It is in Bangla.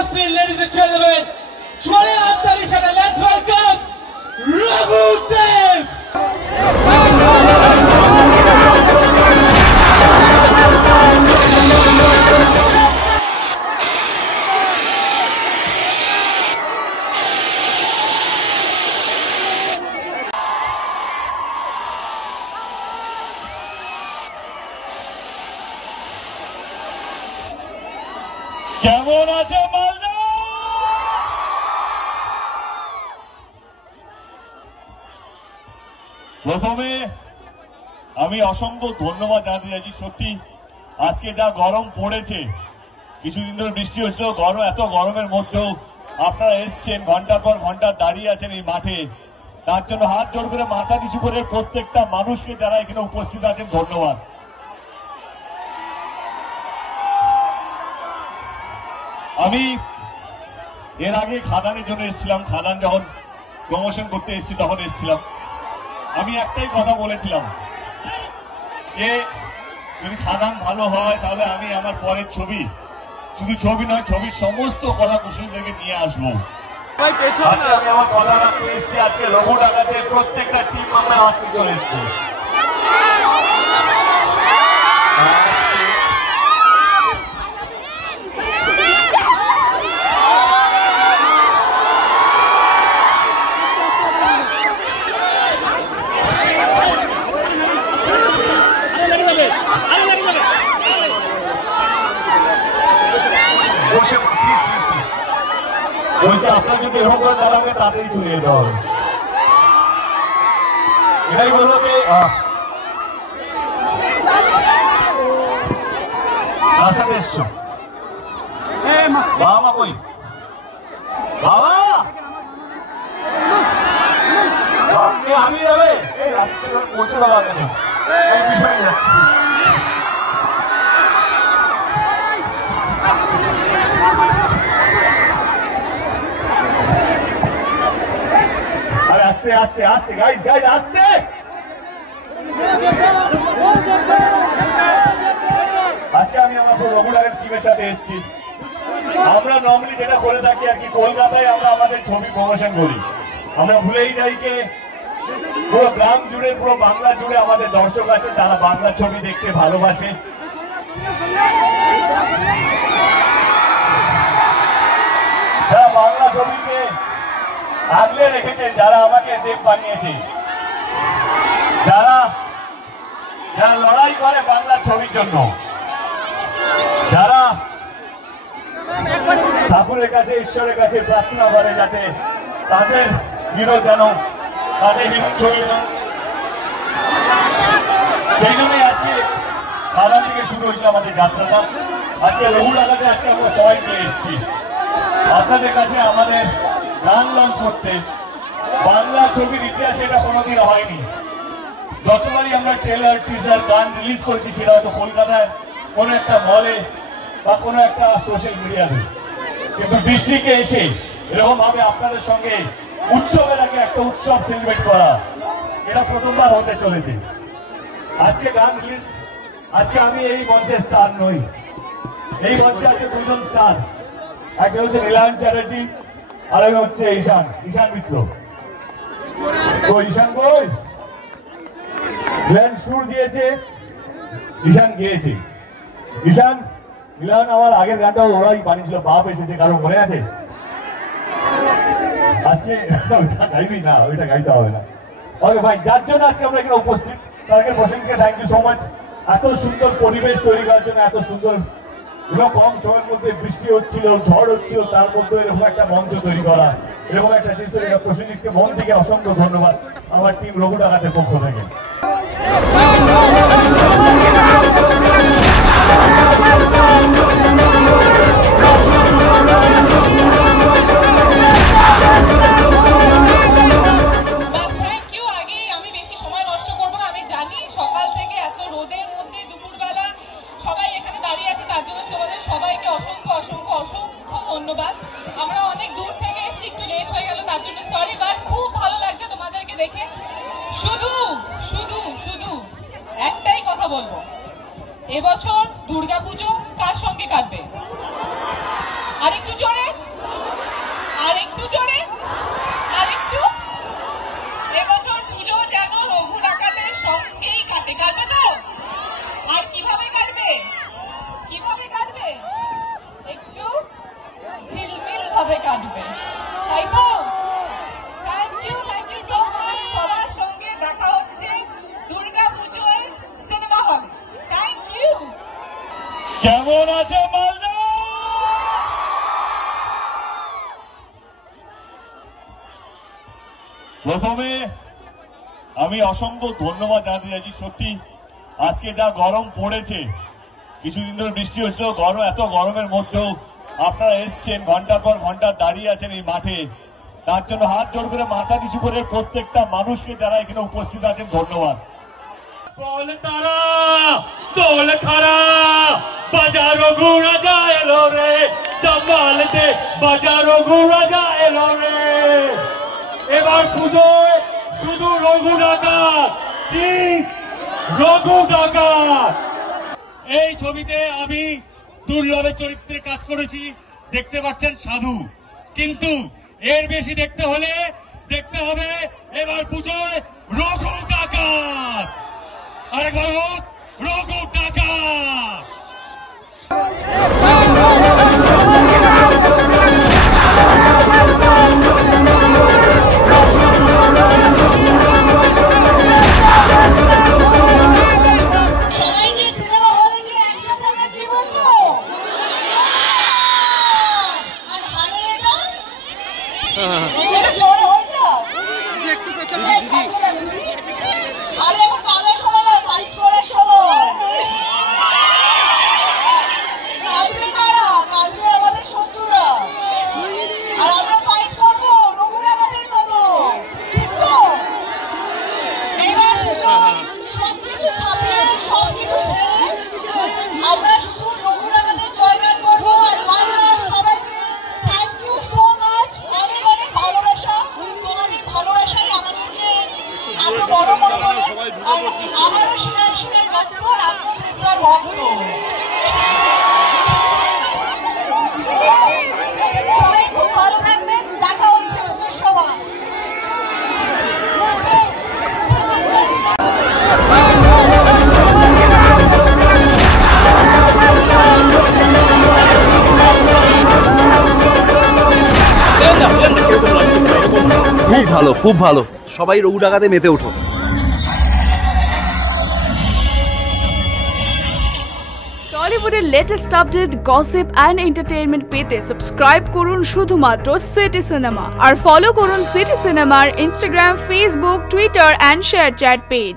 উপস্থিত ladies and gentlemen, জোরে হাততালি সাথে let's welcome রঘু দেব। কেমন আছে মালদা? প্রথমে আমি অসংখ্য ধন্যবাদ জানাতে চাইছি। সত্যি আজকে যা গরম পড়েছে, কিছুদিন ধরে বৃষ্টি হয়েছিল, এত গরমের মধ্যেও আপনারা এসছেন, ঘন্টার পর ঘন্টা দাঁড়িয়ে আছেন এই মাঠে, তার জন্য হাত জোড় করে মাথা নিচু করে প্রত্যেকটা মানুষকে যারা এখানে উপস্থিত আছেন ধন্যবাদ। আমি এর আগে খাদানের জন্য এসেছিলাম, খাদান যখন প্রমোশন করতে এসেছি তখন এসেছিলাম। আমি একটাই কথা বলেছিলাম যে যদি খাদান ভালো হয় তাহলে আমি আমার পরের ছবি, শুধু ছবি নয়, ছবির সমস্ত কলা কুশলীদেরকে নিয়ে আসবো। আজকে আমি আমার কথা রাখতে এসেছি। আজকে রঘু ডাকাতের প্রত্যেকটা টিম আমরা আজকে চলে এসেছি। বলছে আপনার যদি এরকম করে দাঁড়াবে তাড়াতাড়ি চলে যেতে হবে, এটাই বললো যে কার সাথে এসছো? বাবা মা কই? বাবা আপনি হারিয়ে যাবে এই রাস্তায় পৌঁছে দেওয়ার কাছে এই বিষয়ে যাচ্ছি। আস্তে আস্তে আস্তে গাইস আস্তে। আজকে আমি আমার রঘু ডাকাত টিমের সাথে এসেছি। আমরা নর্মালি যেটা করে থাকি আর কি, কলকাতায় আমরা আমাদের ছবি প্রমোশন করি, আমরা ভুলেই যাই যে পুরো গ্রাম জুড়ে, পুরো বাংলা জুড়ে আমাদের দর্শক আছে যারা বাংলা ছবি দেখতে ভালোবাসে। যারা বাংলা ছবিকে আগলে রেখেছে, যারা আমাকে দেব বানিয়েছে, যারা লড়াই করে বাংলা ছবির জন্য, যারা ঠাকুরের কাছে, ঈশ্বরের কাছে প্রার্থনা করে যাতে তাদের হিরো যেন, তাদের হিরো ছবি, সেই জন্যই আজকে খাদান থেকে শুরু হয়েছিল আমাদের যাত্রাটা। আজকে রঘু ডাকাতে আজকে আমরা সবাই মিলে এসেছি আপনাদের কাছে আমাদের গান লঞ্চ করতে। বাংলা ছবির ইতিহাসে এটা কোনোদিন হয়নি। যতবারই আমরা ট্রেলার, টিজার, গান রিলিজ করেছি সেটা হয়তো কলকাতায় কোনো একটা মলে বা কোনো একটা সোশ্যাল মিডিয়াতে, কিন্তু ডিস্ট্রিক্টে এসে এরকম ভাবে আপনাদের সঙ্গে উৎসবের আগে একটা উৎসব সেলিব্রেট করা, এটা প্রথমবার হতে চলেছে। আজকে গান রিলিজ, আজকে আমি এই মঞ্চে স্টার নই, এই মঞ্চে আছে দুজন স্টার, একটা হচ্ছে নীলায়ন চ্যাটার্জি আর একটা হচ্ছে ঈশান মিত্র। তো ঈশান কই? প্ল্যান সুর দিয়েছে, ঈশান গিয়েছে। ঈশান, নীলায়ন আমার আগের গানটা ওরাই বানিয়েছিল, বাপ এসেছে, কারণ মনে আছে? আজকে ওইটা গাইবি না, ওইটা গাইতে হবে না। ওকে ভাই, যার জন্য আজকে আমরা এখানে উপস্থিত, তাকে বসেনকে থ্যাংক ইউ সো মাচ। এত সুন্দর পরিবেশ তৈরি করার জন্য, এত সুন্দর, কম সময়ের মধ্যে বৃষ্টি হচ্ছিল, ঝড় হচ্ছিল, তার মধ্যে এরকম একটা মঞ্চ তৈরি করা, এরকম একটা জিনিস তৈরি করা, প্রসেনজিৎকে মন থেকে অসংখ্য ধন্যবাদ আমার টিম রঘু ডাকাতের পক্ষ থেকে। ধন্যবাদ। আমরা অনেক দূর থেকে এসেছি, একটু লেট হয়ে গেল তার জন্য সরি, বাট খুব ভালো লাগছে তোমাদেরকে দেখে। শুধু শুধু শুধু একটাই কথা বলবো, এবছর দুর্গাপুজো কার সঙ্গে কাটবে? আরেকটু জোরে, আরেকটু জোরে, আরেকটু। এবছর পুজো যেন রঘু ডাকাতের সঙ্গেই কাটে, কাটবে তো? আর কিভাবে কাটবে? কিভাবে কাটবে? একটু ঝিলমিল ভাবে কাটবে, তাই তো? Thank you so much. সবার সঙ্গে দেখা হচ্ছে দুর্গা পুজোয় সিনেমা হলে। Thank you. কেমন আছে মালদা? প্রথমে আমি অসংখ্য ধন্যবাদ জানাতে চাইছি। সত্যি আজকে যা গরম পড়েছে, কিছুদিন ধরে বৃষ্টি হয়েছিল, গরম, এত গরমের মধ্যেও আপনারা এসছেন, ঘন্টার পর ঘন্টা দাঁড়িয়ে আছেন এই মাঠে, তার জন্য হাত জোড় করে মাথা নিচু করে প্রত্যেকটা মানুষকে যারা এখানে উপস্থিত আছেন ধন্যবাদ। বল তারা দোল খারা বাজারো ঘুরা যায় এলো রে, জমালতে বাজারো ঘুরা যায় এলো রে। এবার পুজোয় শুধু রঘু ডাকাত, কি রঘু ডাকাত। এই ছবিতে আমি দুর্লভের চরিত্রে কাজ করেছি, দেখতে পাচ্ছেন সাধু, কিন্তু এর বেশি দেখতে হলে দেখতে হবে এবার পুজোয় রঘু ডাকাত। আরেকবার হোক, রঘু ডাকাত। খুব ভালো, খুব ভালো। সবাই রঘু ডাকাতে মেতে ওঠো। টলিউডের latest update, gossip and entertainment পেতে সাবস্ক্রাইব করুন শুধুমাত্র সিটি সিনেমা, আর ফলো করুন সিটি সিনেমার Instagram, Facebook, Twitter and ShareChat page.